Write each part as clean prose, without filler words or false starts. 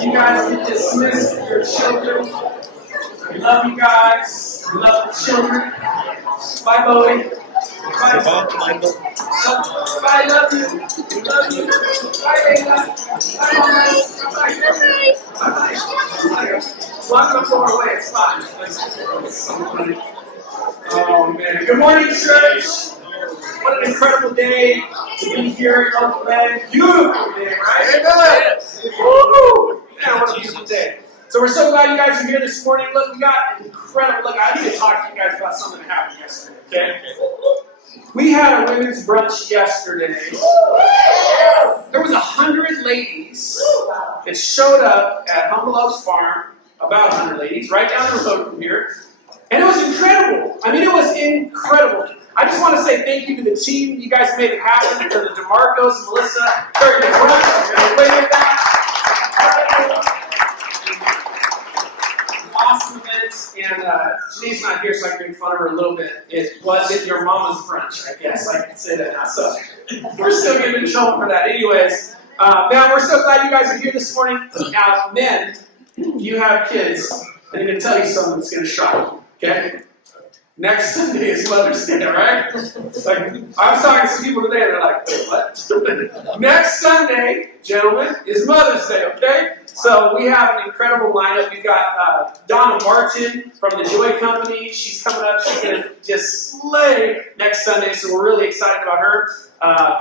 You guys can dismiss your children. We love you guys. We love the children. Bye, Bowie. Bye. Bye, love you. We love you. Bye, Ayla. Bye, Mama. Bye. Bye. Well, I'm going to go away. It's fine. It's so funny. Oh, man. Good morning, church. What an incredible day to be here in Oakland. Beautiful day, right? Yes. Woo! Man, what a beautiful day. So we're so glad you guys are here this morning. Look, we got incredible. Look, I need to talk to you guys about something that happened yesterday, okay? We had a women's brunch yesterday. There was 100 ladies that showed up at Humble Oaks Farm, about 100 ladies, right down the road from here. And it was incredible. I mean, it was incredible. I just want to say thank you to the team. You guys made it happen. To the DeMarcos, Melissa, very good work. Awesome events. And Janine's not here, so I can make fun of her a little bit. It wasn't your mama's brunch, I guess. I can say that now. So we're still getting in trouble for that. Anyways, man, we're so glad you guys are here this morning. Now, men, you have kids. I'm going to tell you something that's going to shock you, okay? Next Sunday is Mother's Day, right? Like, I was talking to some people today, and they're like, wait, what? Next Sunday, gentlemen, is Mother's Day, okay? So we have an incredible lineup. We've got Donna Martin from the Joy Company. She's coming up. She's going to just slay next Sunday, so we're really excited about her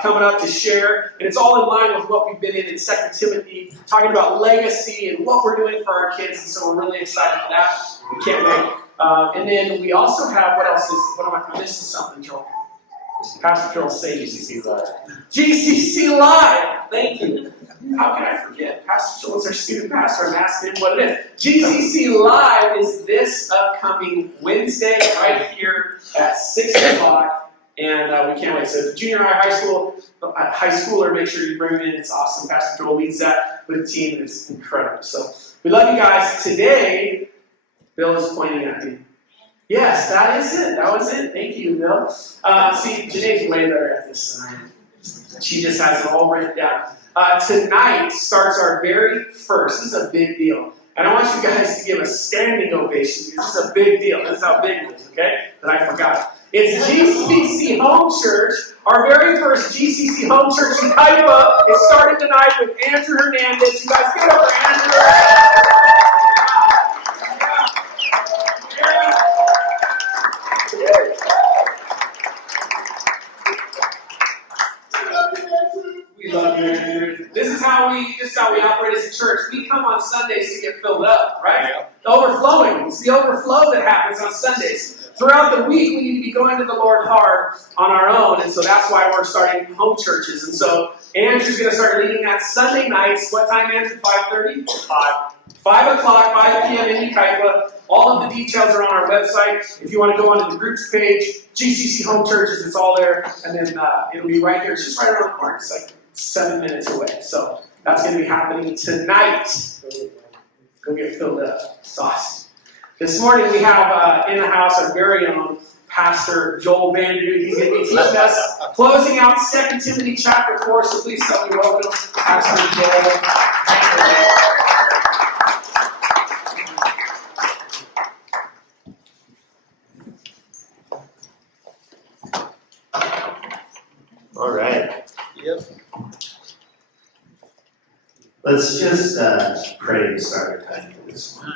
coming up to share. And it's all in line with what we've been in 2 Timothy, talking about legacy and what we're doing for our kids, and so we're really excited for that. We can't wait. And then we also have, I'm missing something, Joel. Pastor Joel, say GCC Live. GCC Live! Thank you. How can I forget? Pastor Joel's our student pastor. I'm asking him what it is. GCC Live is this upcoming Wednesday right here at 6 o'clock. And we can't wait. So if junior high, high schooler, make sure you bring them in. It's awesome. Pastor Joel leads that with the team, and it's incredible. So we love you guys. Today, Bill is pointing at me. Yes, that is it. That was it. Thank you, Bill. See, Janae's way better at this than I am. She just has it all written down. Tonight starts our very first. This is a big deal. And I want you guys to give a standing ovation because this is a big deal. This is how big it is, okay? That I forgot. It's GCC Home Church, our very first GCC Home Church in Kaipa. It started tonight with Andrew Hernandez. You guys get over Andrew. We love you. This is how we operate as a church. We come on Sundays to get filled up, right? Yeah. Overflowing. It's the overflow that happens on Sundays. Throughout the week, we need to be going to the Lord hard on our own, and so that's why we're starting home churches. And so Andrew's going to start leading that Sunday nights. What time, Andrew? 5:30? 5 o'clock, 5 p.m. in Ukaipa. All of the details are on our website. If you want to go onto the groups page, GCC Home Churches, it's all there. And then it'll be right here. It's just right around the corner. It's like 7 minutes away. So that's going to be happening tonight. Go get filled up. It's awesome. This morning we have in the house our very own Pastor Joel Vandergoot. He's going to be teaching us, closing out 2 Timothy chapter 4. So please help me welcome Pastor Joel. All right. Yep. Let's just pray to start our time for this one.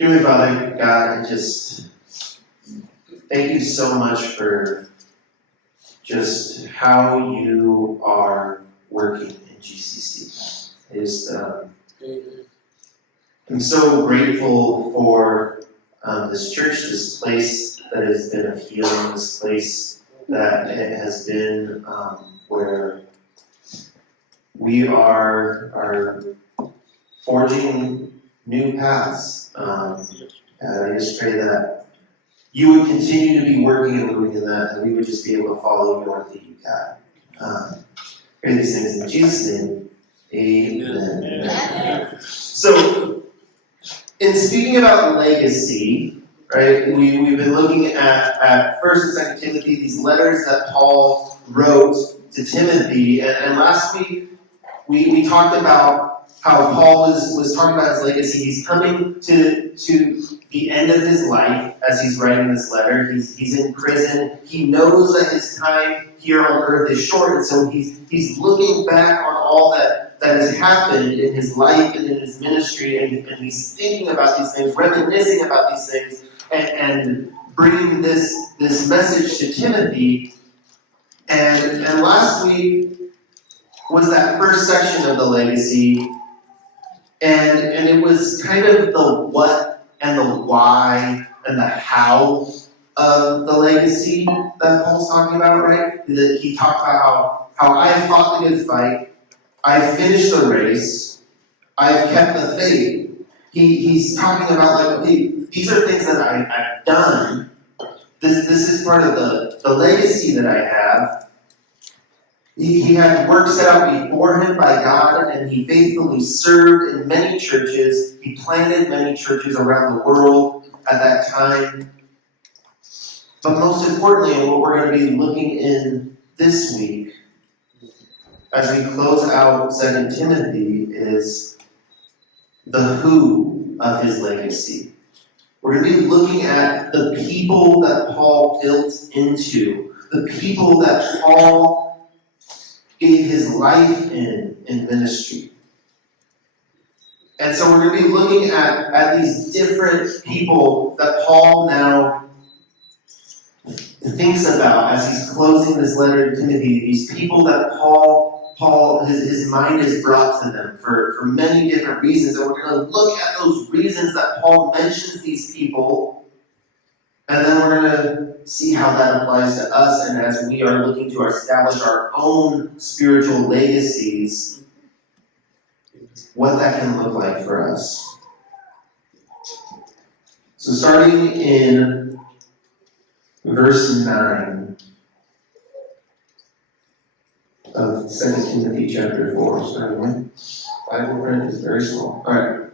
Heavenly Father, God, I just thank you so much for just how you are working in GCC. I'm so grateful for this church, this place that has been of healing, this place that it has been where we are forging new paths. And I just pray that you would continue to be working and moving in that, and we would just be able to follow your lead, God. Pray these things in Jesus' name. Amen. Amen. So, in speaking about legacy, right, we've been looking at 1 and 2 Timothy, these letters that Paul wrote to Timothy, and last week We talked about how Paul was talking about his legacy. He's coming to the end of his life as he's writing this letter. He's in prison. He knows that his time here on earth is short, and so he's looking back on all that has happened in his life and in his ministry, and he's thinking about these things, reminiscing about these things, and bringing this message to Timothy. And last week was that first section of the legacy, and it was kind of the what and the why and the how of the legacy that Paul's talking about, right? That he talked about how I have fought the good fight, I've finished the race, I've kept the faith. He's talking about, like, okay, these are things that I've done. This is part of the legacy that I have. He had work set out before him by God, and he faithfully served in many churches. He planted many churches around the world at that time. But most importantly, and what we're going to be looking in this week, as we close out 2 Timothy, is the who of his legacy. We're going to be looking at the people that Paul built into, the people that Paul gave his life in ministry. And so we're going to be looking at these different people that Paul now thinks about as he's closing this letter to Timothy, these people that Paul his mind is brought to them for many different reasons. And we're going to look at those reasons that Paul mentions these people, and then we're going to see how that applies to us, and as we are looking to establish our own spiritual legacies, what that can look like for us. So starting in verse 9 of 2 Timothy chapter 4. Starting Bible print is very small. Alright.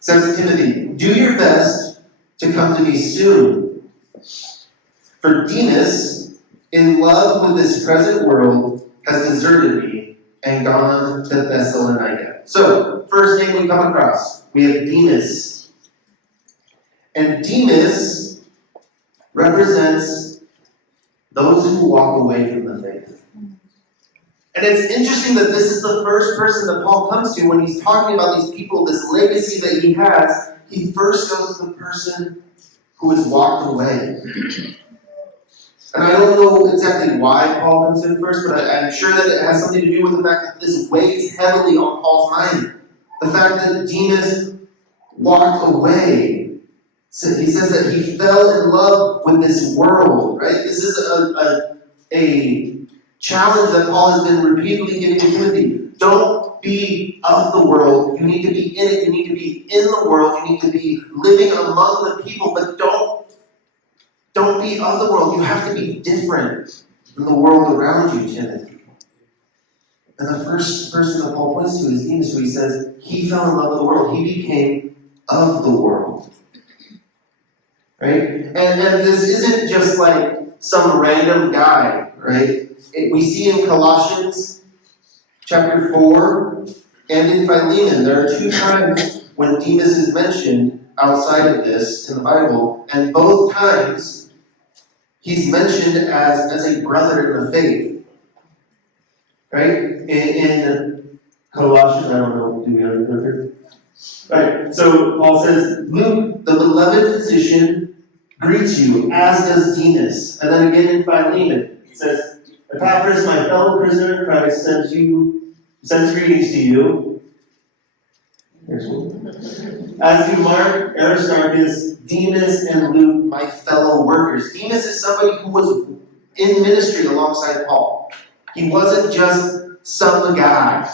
Says Timothy, do your best to come to me soon. For Demas, in love with this present world, has deserted me and gone to Thessalonica. So, first name we come across, we have Demas. And Demas represents those who walk away from the faith. And it's interesting that this is the first person that Paul comes to when he's talking about these people, this legacy that he has. He first goes to the person who has walked away. And I don't know exactly why Paul comes in first, but I'm sure that it has something to do with the fact that this weighs heavily on Paul's mind. The fact that Demas walked away. So he says that he fell in love with this world, right? This is a challenge that Paul has been repeatedly giving to Timothy. Don't be of the world. You need to be in it. You need to be in the world. You need to be living among the people, but don't be of the world. You have to be different from the world around you, Timothy. And the first person that Paul points to is Demas, who he says he fell in love with the world. He became of the world. Right? And this isn't just like some random guy, right? We see in Colossians chapter 4 and in Philemon, there are two times when Demas is mentioned outside of this in the Bible, and both times he's mentioned as a brother in the faith. Right? In Colossians, I don't know, do we have a brother? Right, so Paul says, Luke, the beloved physician, greets you, as does Demas. And then again in Philemon, it says, Epaphras, my fellow prisoner in Christ, sends greetings to you. Here's one. As do Mark, Aristarchus, Demas, and Luke, my fellow workers. Demas is somebody who was in ministry alongside Paul. He wasn't just some guy.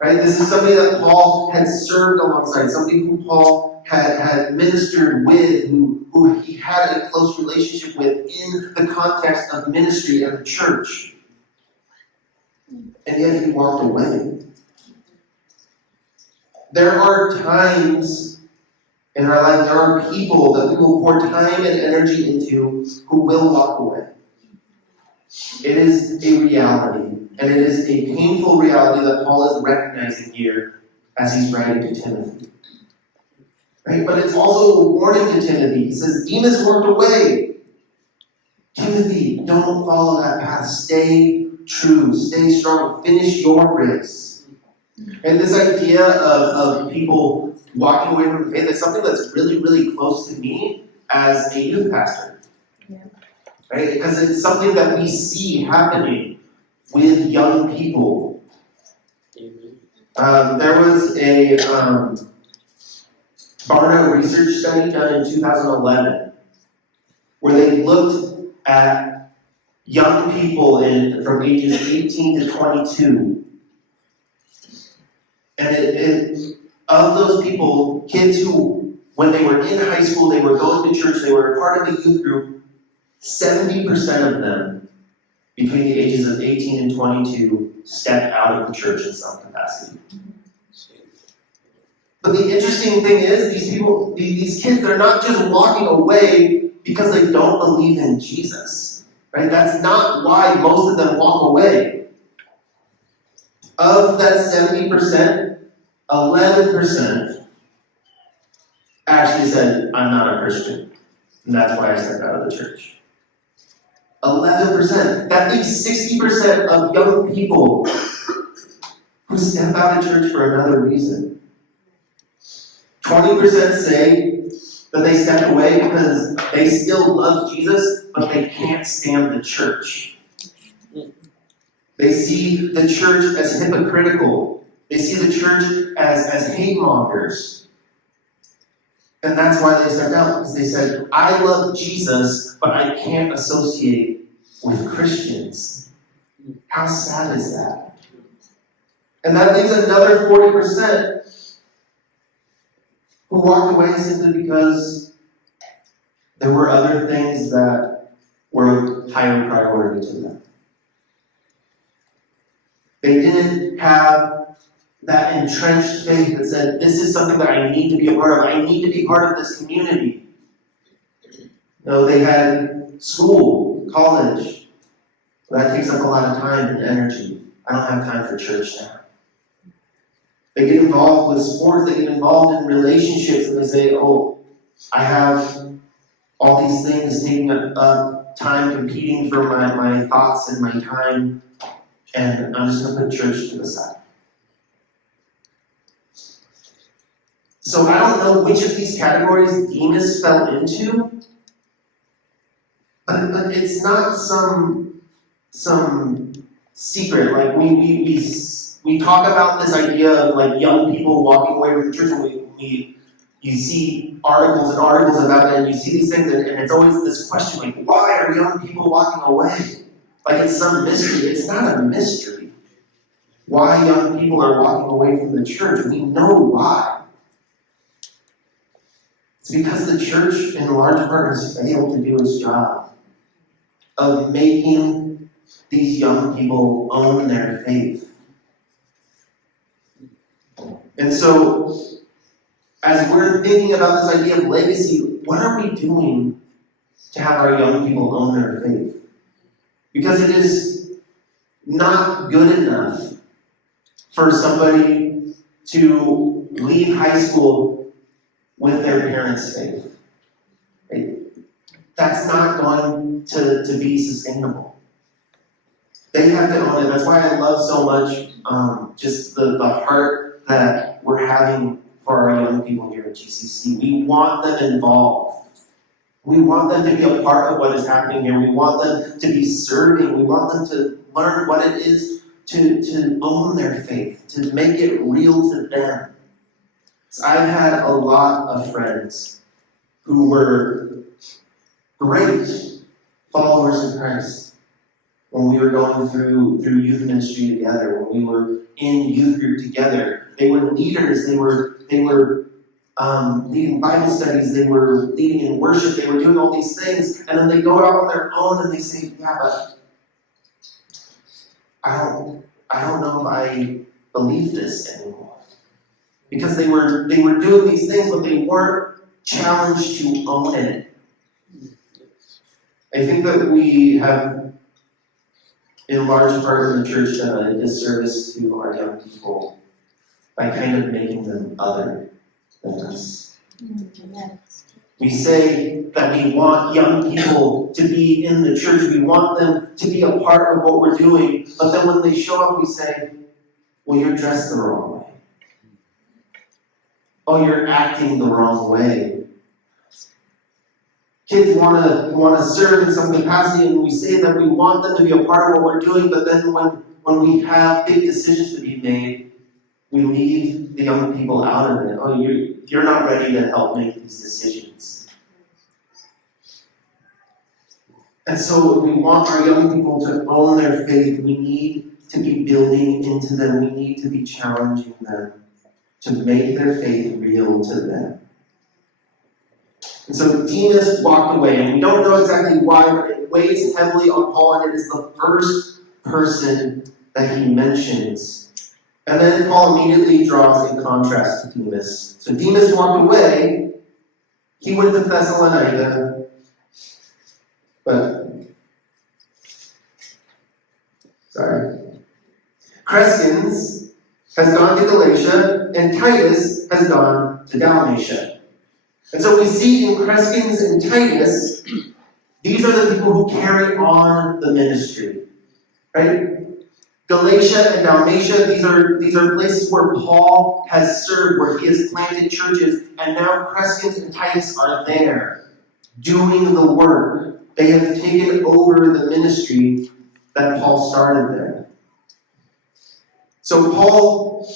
Right? This is somebody that Paul had served alongside, somebody who Paul had ministered with, who he had a close relationship with in the context of ministry and the church. And yet he walked away. There are times in our life, there are people that we will pour time and energy into who will walk away. It is a reality. And it is a painful reality that Paul is recognizing here as he's writing to Timothy. Right? But it's also a warning to Timothy. He says, Demas worked away. Timothy, don't follow that path. Stay true. Stay strong. Finish your race. And this idea of people walking away from the faith is something that's really, really close to me as a youth pastor. Yeah. Right? Because it's something that we see happening with young people. There was a Barna research study done in 2011 where they looked at young people from ages 18 to 22. And of those people, kids who, when they were in high school, they were going to church, they were part of a youth group, 70% of them, between the ages of 18 and 22, stepped out of the church in some capacity. But the interesting thing is, these kids, they're not just walking away because they don't believe in Jesus. Right? That's not why most of them walk away. Of that 70%, 11% actually said, I'm not a Christian. And that's why I stepped out of the church. 11%. That leaves 60% of young people who step out of church for another reason. 20% say that they stepped away because they still love Jesus, but they can't stand the church. They see the church as hypocritical. They see the church as hate mongers. And that's why they stepped out, because they said, I love Jesus, but I can't associate with Christians. How sad is that? And that leaves another 40% who walked away simply because there were other things that were higher priority to them. They didn't have that entrenched faith that said, this is something that I need to be a part of. I need to be part of this community. No, they had school, college. That takes up a lot of time and energy. I don't have time for church now. They get involved with sports, they get involved in relationships, and they say, oh, I have all these things taking up time competing for my thoughts and my time, and I'm just going to put church to the side. So I don't know which of these categories Demas fell into, but it's not some secret. Like we talk about this idea of like young people walking away from the church, and you see articles and articles about it, and you see these things, and it's always this question like, why are young people walking away? Like it's some mystery. It's not a mystery. Why young people are walking away from the church? We know why. It's because the church, in large part, has failed to do its job of making these young people own their faith. And so, as we're thinking about this idea of legacy, what are we doing to have our young people own their faith? Because it is not good enough for somebody to leave high school with their parents' faith. Right? That's not going to be sustainable. They have to own it. That's why I love so much just the heart that we're having for our young people here at GCC. We want them involved. We want them to be a part of what is happening here. We want them to be serving. We want them to learn what it is to own their faith, to make it real to them. So I've had a lot of friends who were great followers of Christ when we were going through youth ministry together, when we were in youth group together. They were leaders. They were leading Bible studies. They were leading in worship. They were doing all these things, and then they go out on their own and they say, "Yeah, but I don't know if I believe this anymore." Because they were doing these things, but they weren't challenged to own it. I think that we have in large part in the church, done a disservice to our young people by kind of making them other than us. We say that we want young people to be in the church, we want them to be a part of what we're doing, but then when they show up, we say, well, you're dressed the wrong way. Oh, you're acting the wrong way. Kids want to serve in some capacity, and we say that we want them to be a part of what we're doing, but then when we have big decisions to be made, we leave the young people out of it. Oh, you're not ready to help make these decisions. And so we want our young people to own their faith. We need to be building into them. We need to be challenging them to make their faith real to them. And so Demas walked away, and we don't know exactly why, but it weighs heavily on Paul, and it is the first person that he mentions. And then Paul immediately draws a contrast to Demas. So Demas walked away, he went to Thessalonica, Crescens has gone to Galatia, and Titus has gone to Dalmatia. And so we see in Crescens and Titus, these are the people who carry on the ministry, right? Galatia and Dalmatia, these are places where Paul has served, where he has planted churches, and now Crescens and Titus are there, doing the work. They have taken over the ministry that Paul started there. So Paul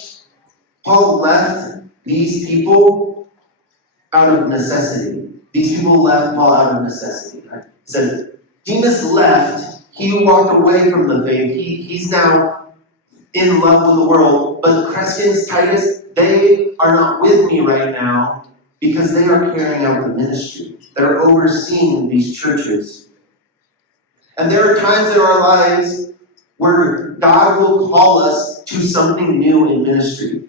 left these people out of necessity. These people left Paul out of necessity. Right? He said, Demas left, he walked away from the faith, he's now in love with the world, but Crescens, Titus, they are not with me right now because they are carrying out the ministry. They're overseeing these churches. And there are times in our lives where God will call us to something new in ministry.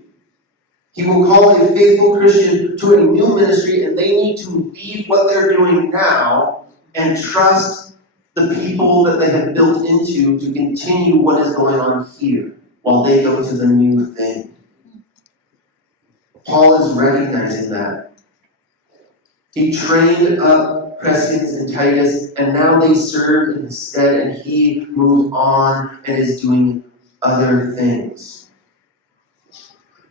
He will call a faithful Christian to a new ministry, and they need to leave what they're doing now and trust the people that they have built into to continue what is going on here while they go to the new thing. Paul is recognizing that. He trained up Crescens and Titus, and now they serve instead, and he moved on and is doing other things.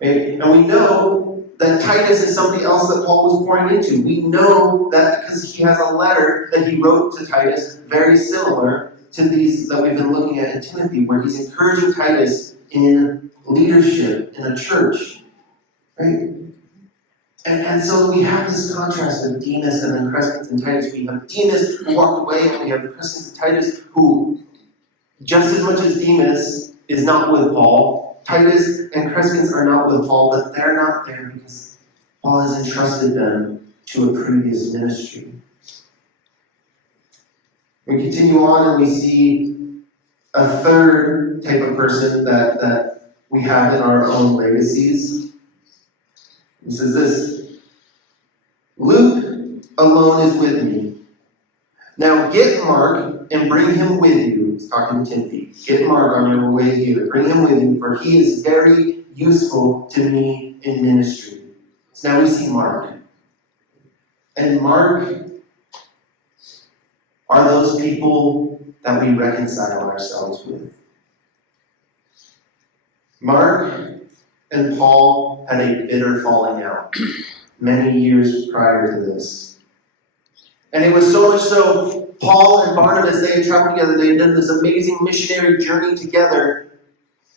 And we know that Titus is somebody else that Paul was pouring into. We know that because he has a letter that he wrote to Titus, very similar to these that we've been looking at in Timothy, where he's encouraging Titus in leadership in a church. Right? And so we have this contrast of Demas and then Crescens and Titus. We have Demas who walked away, and we have Crescens and Titus who, just as much as Demas is not with Paul, Titus and Crescens are not with Paul, but they're not there because Paul has entrusted them to a previous ministry. We continue on and we see a third type of person that we have in our own legacies. He says this, Luke alone is with me. Now get Mark and bring him with you. He's talking to Timothy. Get Mark on your way here. Bring him with you, for he is very useful to me in ministry. So now we see Mark. And Mark are those people that we reconcile ourselves with. Mark and Paul had a bitter falling out many years prior to this. And it was so much so, Paul and Barnabas, they had traveled together, they had done this amazing missionary journey together,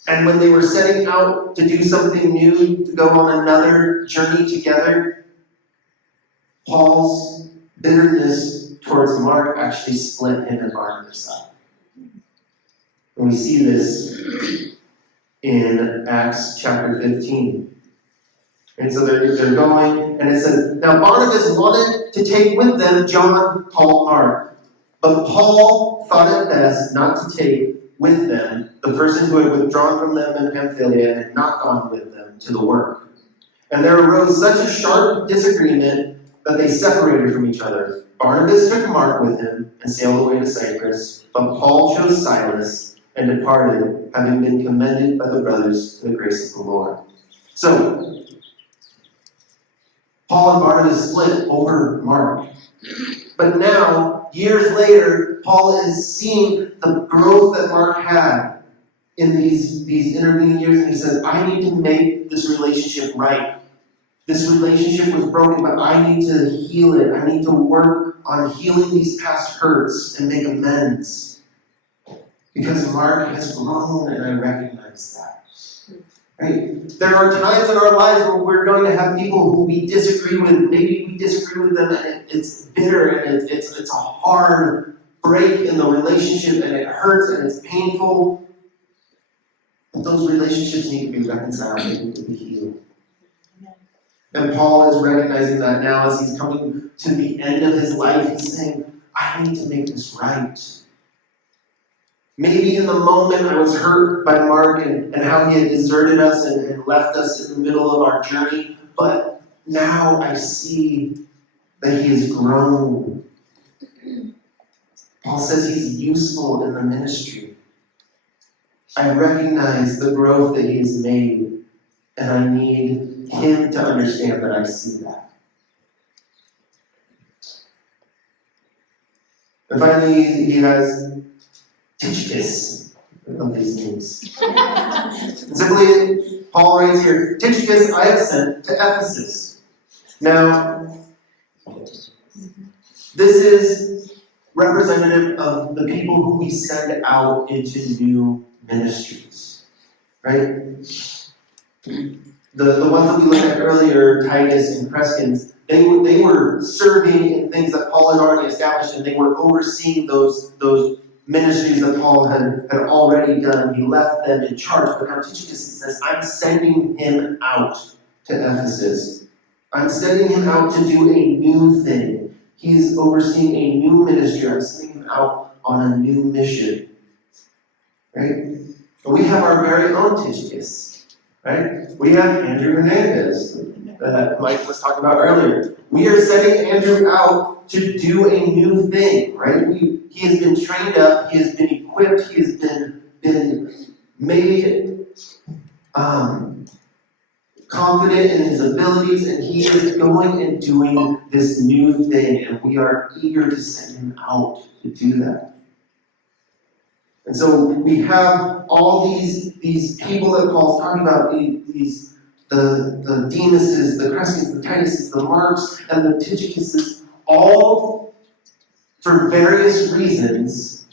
and when they were setting out to do something new, to go on another journey together, Paul's bitterness towards Mark actually split him and Barnabas up. And we see this in Acts chapter 15. And so they're going, and it says, now Barnabas wanted to take with them John called Mark, but Paul thought it best not to take with them the person who had withdrawn from them in Pamphylia and had not gone with them to the work. And there arose such a sharp disagreement that they separated from each other. Barnabas took Mark with him and sailed away to Cyprus, but Paul chose Silas and departed, having been commended by the brothers to the grace of the Lord. So, Paul and Barnabas split over Mark. But now, years later, Paul is seeing the growth that Mark had in these intervening years, and he says, I need to make this relationship right. This relationship was broken, but I need to heal it. I need to work on healing these past hurts and make amends. Because Mark has grown, and I recognize that. Right? There are times in our lives where we're going to have people who we disagree with. Maybe we disagree with them, and it's bitter, and it's a hard break in the relationship, and it hurts, and it's painful. But those relationships need to be reconciled. They need to be healed. And Paul is recognizing that now as he's coming to the end of his life. He's saying, I need to make this right. Maybe in the moment I was hurt by Mark and how he had deserted us and left us in the middle of our journey, but now I see that he has grown. Paul says he's useful in the ministry. I recognize the growth that he has made, and I need him to understand that I see that. And finally, he has Tychicus. I love these names. And simply, Paul writes here, Tychicus I have sent to Ephesus. Now, this is representative of the people who we send out into new ministries. Right? The ones that we looked at earlier, Titus and Crescens, they were serving in things that Paul had already established, and they were overseeing those ministries that Paul had already done. He left them in charge. But now Tychicus says, I'm sending him out to Ephesus. I'm sending him out to do a new thing. He's overseeing a new ministry. I'm sending him out on a new mission. Right? But we have our very own Tychicus. Right? We have Andrew Hernandez that Mike was talking about earlier. We are sending Andrew out to do a new thing, right? He has been trained up, he has been equipped, he has been made confident in his abilities, and he is going and doing this new thing, and we are eager to send him out to do that. And so we have all these people that Paul's talking about, the Demuses, the Crescens, the Tituses, the Marks, and the Tychicuses, all for various reasons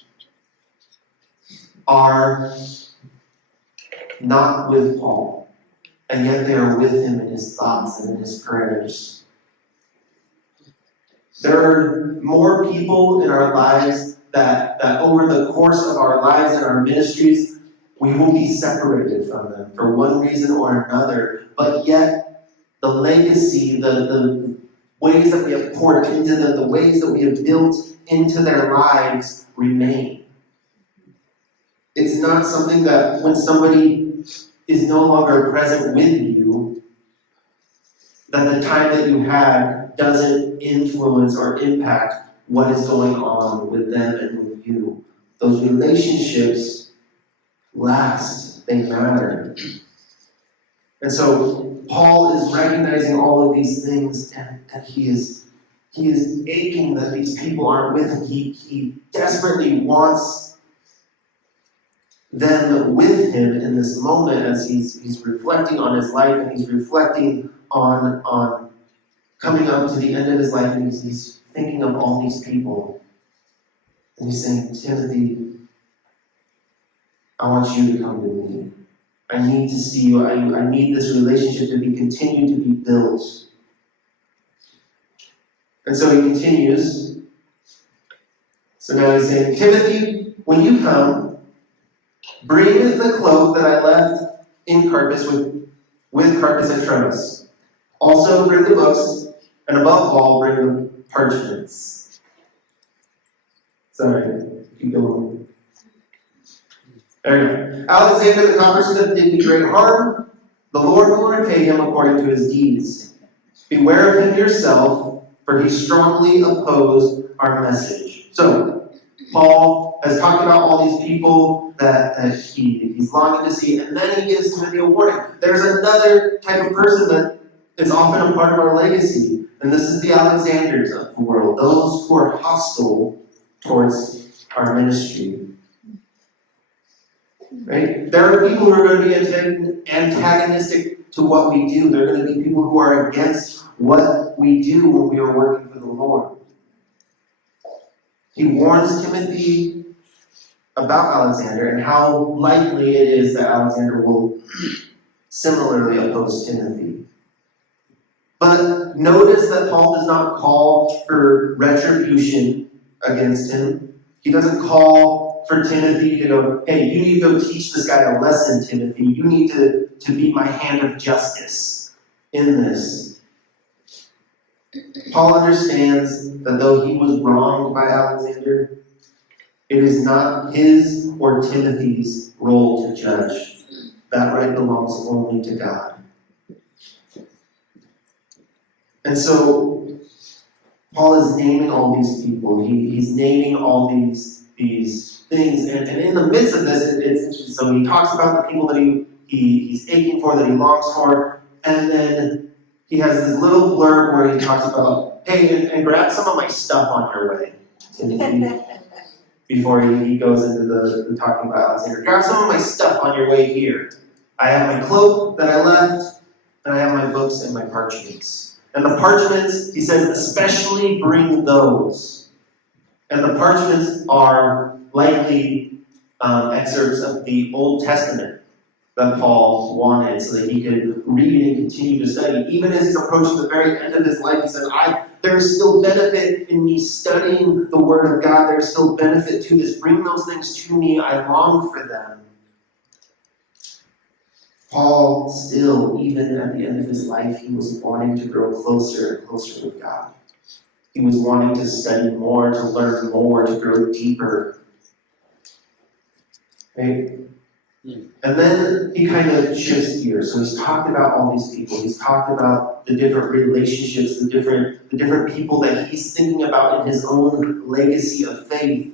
are not with Paul. And yet they are with him in his thoughts and in his prayers. There are more people in our lives that over the course of our lives and our ministries, we will be separated from them for one reason or another, but yet the legacy, the ways that we have poured into them, the ways that we have built into their lives remain. It's not something that when somebody is no longer present with you, that the time that you had doesn't influence or impact what is going on with them and with you. Those relationships last, they matter. And so Paul is recognizing all of these things, and he is aching that these people aren't with him. He desperately wants them with him in this moment as he's reflecting on his life, and he's reflecting on coming up to the end of his life, and he's thinking of all these people. And he's saying, Timothy, I want you to come to me. I need to see you. I need this relationship to continue to be built. And so he continues. So now he's saying, Timothy, when you come, bring the cloak that I left in Carpus with Carpus and Trophimus. Also bring the books, and above all, bring the parchments. Sorry, keep going. There you go. Alexander the coppersmith did me great harm. The Lord will repay him according to his deeds. Beware of him yourself, for he strongly opposed our message. So, Paul has talked about all these people that he's longing to see, and then he gives Timothy a warning. There's another type of person that is often a part of our legacy, and this is the Alexanders of the world, those who are hostile towards our ministry. Right? There are people who are going to be antagonistic to what we do. There are going to be people who are against what we do when we are working for the Lord. He warns Timothy about Alexander and how likely it is that Alexander will similarly oppose Timothy. But notice that Paul does not call for retribution against him. He doesn't call for Timothy to go, hey, you need to go teach this guy a lesson, Timothy. You need to be my hand of justice in this. Paul understands that though he was wronged by Alexander, it is not his or Timothy's role to judge. That right belongs only to God. And so, Paul is naming all these people. He's naming all these things. And in the midst of this, it's interesting. So he talks about the people that he's aching for, that he longs for. And then he has this little blurb where he talks about, hey, and grab some of my stuff on your way, Timothy. Before he goes into the talking about Alexander. Grab some of my stuff on your way here. I have my cloak that I left, and I have my books and my parchments. And the parchments, he says, especially bring those. And the parchments are likely excerpts of the Old Testament that Paul wanted so that he could read and continue to study. Even as he's approaching the very end of his life, he says, there's still benefit in me studying the Word of God. There's still benefit to this. Bring those things to me. I long for them. Paul still, even at the end of his life, he was wanting to grow closer and closer with God. He was wanting to study more, to learn more, to grow deeper. Right? And then he kind of shifts gears. So he's talked about all these people. He's talked about the different relationships, the different people that he's thinking about in his own legacy of faith.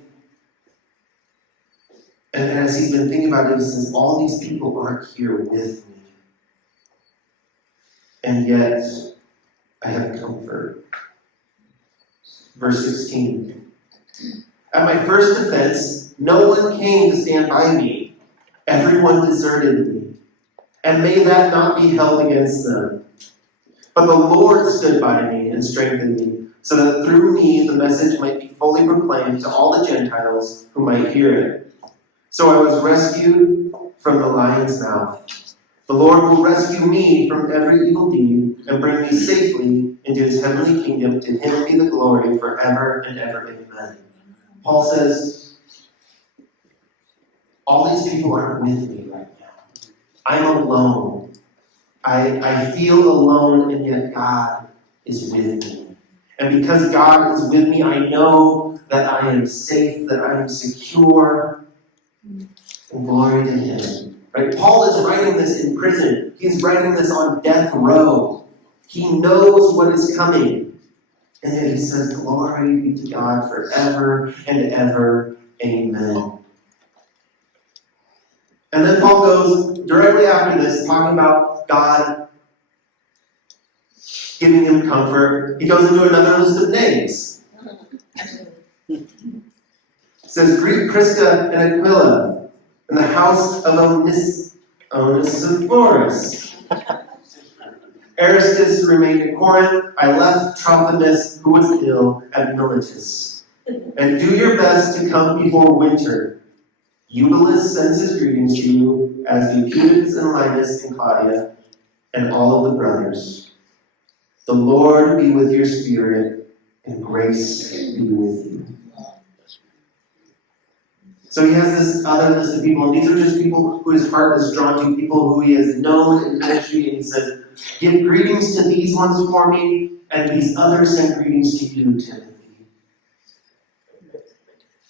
And as he's been thinking about it, he says, all these people aren't here with me. And yet, I have comfort. Verse 16. At my first defense, no one came to stand by me. Everyone deserted me. And may that not be held against them. But the Lord stood by me and strengthened me, so that through me the message might be fully proclaimed to all the Gentiles who might hear it. So I was rescued from the lion's mouth. The Lord will rescue me from every evil deed and bring me safely into his heavenly kingdom. To him be the glory forever and ever. Amen. Paul says, all these people aren't with me right now. I'm alone. I feel alone, and yet God is with me. And because God is with me, I know that I am safe, that I am secure. And glory to him. Right? Paul is writing this in prison. He's writing this on death row. He knows what is coming. And then he says, glory be to God forever and ever. Amen. And then Paul goes directly after this, talking about God giving him comfort. He goes into another list of names. It says, greet Prisca and Aquila in the house of Onesiphorus. Aristus remained in Corinth. I left Trophimus, who was ill, at Miletus. And do your best to come before winter. Eubulus sends his greetings to you, as do Pudens and Linus and Claudia, and all of the brothers. The Lord be with your spirit, and grace be with you. So he has this other list of people, and these are just people who his heart is drawn to, people who he has known in ministry, and he says, give greetings to these ones for me, and these others send greetings to you, Timothy.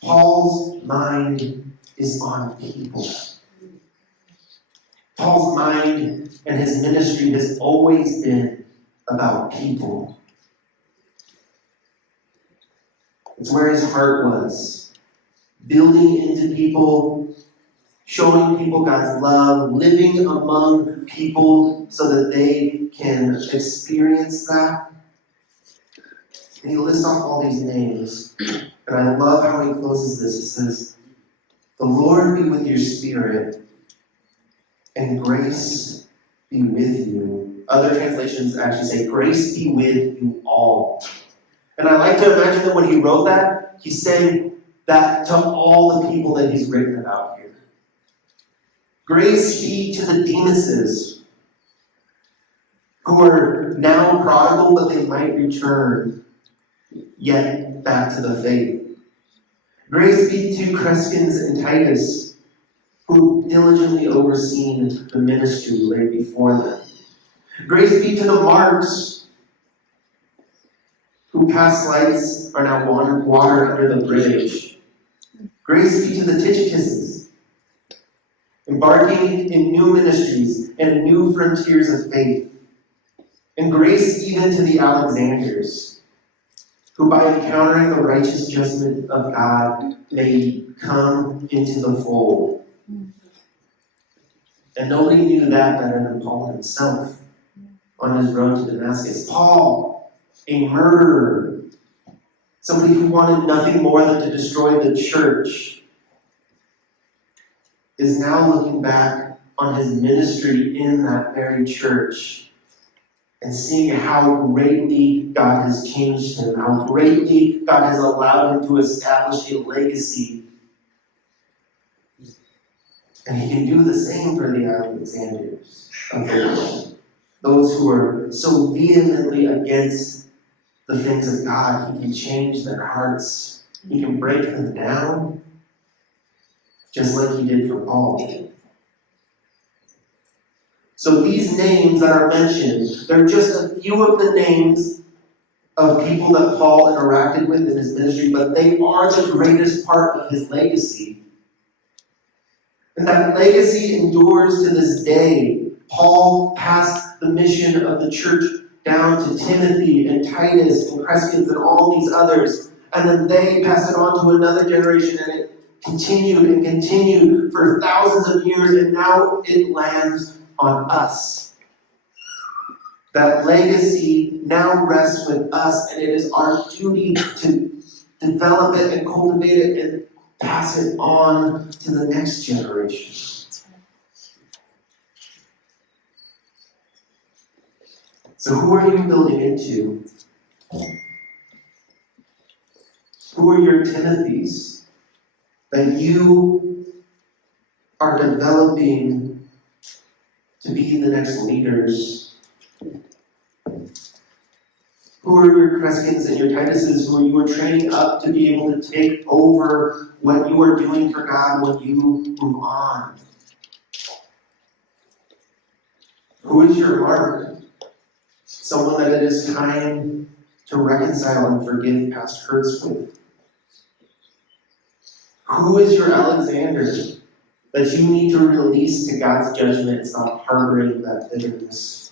Paul's mind is on people. Paul's mind and his ministry has always been about people. It's where his heart was. building into people, showing people God's love, living among people so that they can experience that. And he lists off all these names. And I love how he closes this. He says, "The Lord be with your spirit, and grace be with you." Other translations actually say, "Grace be with you all." And I like to imagine that when he wrote that, he's saying that to all the people that he's written about here. Grace be to the Demuses, who are now prodigal, but they might return yet back to the faith. Grace be to Crescens and Titus, who diligently overseen the ministry laid before them. Grace be to the Marks, who past lights are now water under the bridge. Grace be to the Tychicuses, embarking in new ministries and new frontiers of faith. And grace even to the Alexanders, who by encountering the righteous judgment of God may come into the fold. And nobody knew that better than Paul himself on his road to Damascus. Paul, a murderer, somebody who wanted nothing more than to destroy the church, is now looking back on his ministry in that very church and seeing how greatly God has changed him, how greatly God has allowed him to establish a legacy. And he can do the same for the Alexanders of the world. Those who are so vehemently against the things of God, he can change their hearts. He can break them down, just like he did for Paul. So these names that are mentioned, they're just a few of the names of people that Paul interacted with in his ministry, but they are the greatest part of his legacy. And that legacy endures to this day. Paul passed the mission of the church down to Timothy and Titus and Crescens and all these others. And then they passed it on to another generation, and it continued and continued for thousands of years, and now it lands on us. That legacy now rests with us, and it is our duty to develop it and cultivate it and pass it on to the next generation. So who are you building into? Who are your Timothys that you are developing to be the next leaders? Who are your Crescens and your Tituses who you are training up to be able to take over what you are doing for God when you move on? Who is your Mark? Someone that it is time to reconcile and forgive past hurts with. Who is your Alexander that you need to release to God's judgment and stop harboring that bitterness?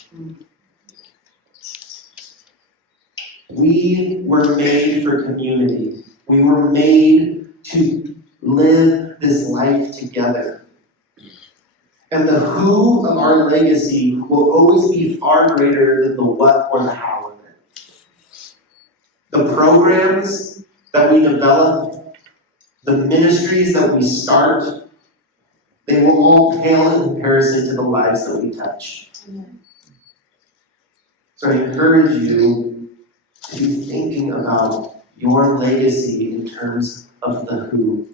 We were made for community. We were made to live this life together. And the who of our legacy will always be far greater than the what or the how of it. The programs that we develop, the ministries that we start, they will all pale in comparison to the lives that we touch. So I encourage you to be thinking about your legacy in terms of the who.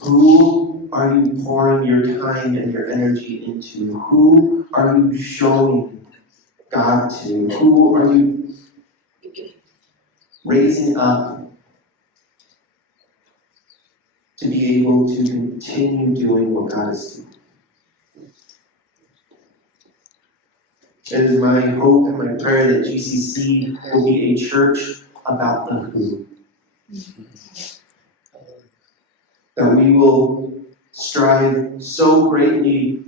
Who are you pouring your time and your energy into? Who are you showing God to? Who are you raising up to be able to continue doing what God is doing? It is my hope and my prayer that GCC will be a church about the who. That we will strive so greatly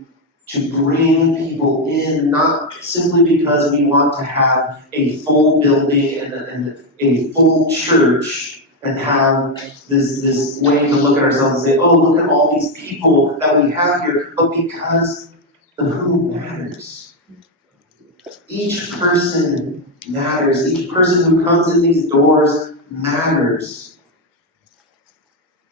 to bring people in, not simply because we want to have a full building and a full church, and have this way to look at ourselves and say, oh, look at all these people that we have here, but because the who matters. Each person matters. Each person who comes in these doors matters.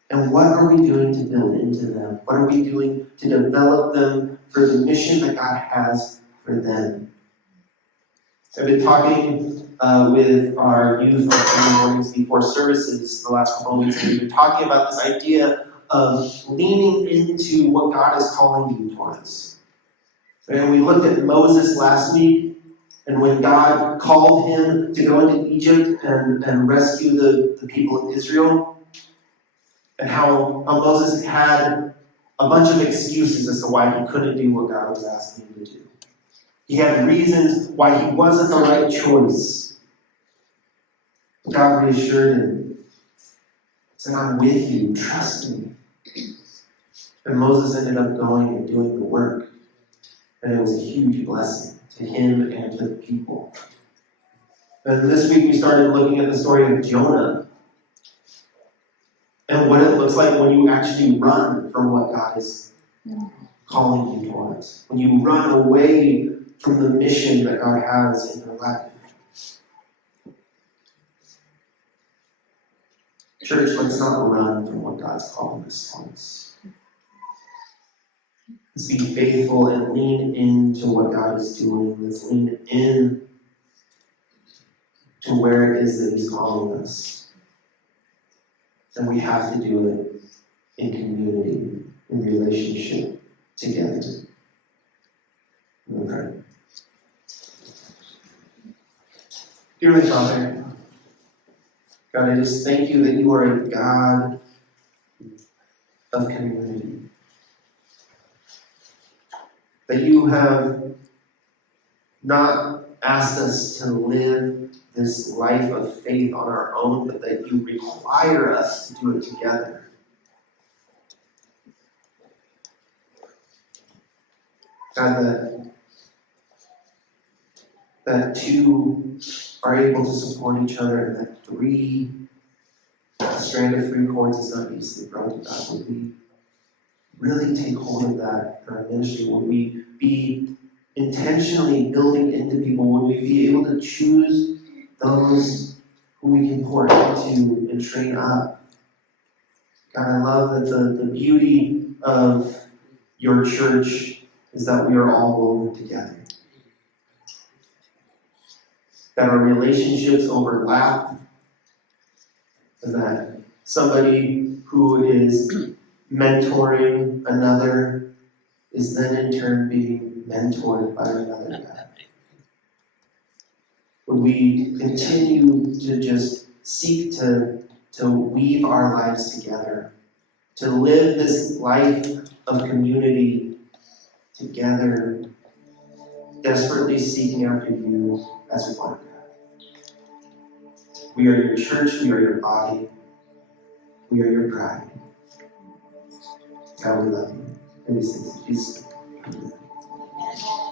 And what are we doing to build into them? What are we doing to develop them for the mission that God has for them? So I've been talking with our youth on Sunday mornings before services the last couple of weeks, and we've been talking about this idea of leaning into what God is calling you towards. And we looked at Moses last week, and when God called him to go into Egypt and rescue the people of Israel, and how Moses had a bunch of excuses as to why he couldn't do what God was asking him to do. He had reasons why he wasn't the right choice. God reassured him, said, I'm with you, trust me. And Moses ended up going and doing the work. And it was a huge blessing to him and to the people. And this week we started looking at the story of Jonah and what it looks like when you actually run from what God is calling you towards. When you run away from the mission that God has in your life. Church, let's not run from what God's calling us towards. Let's be faithful and lean into what God is doing. Let's lean in to where it is that He's calling us. And we have to do it in community, in relationship, together. Okay. Dearly Father, God, I just thank you that you are a God of community. That you have not asked us to live this life of faith on our own, but that you require us to do it together. God, that two are able to support each other, and that a strand of three cords is not easily broken. God, would we really take hold of that in our ministry? Would we be intentionally building into people? Would we be able to choose those who we can pour into and train up? God, I love that the beauty of your church is that we are all woven together. That our relationships overlap, and that somebody who is mentoring another is then in turn being mentored by another guy. Would we continue to just seek to weave our lives together, to live this life of community together, desperately seeking after you as one. We are your church, we are your body, we are your bride. God, we love you. And these things in Jesus' name.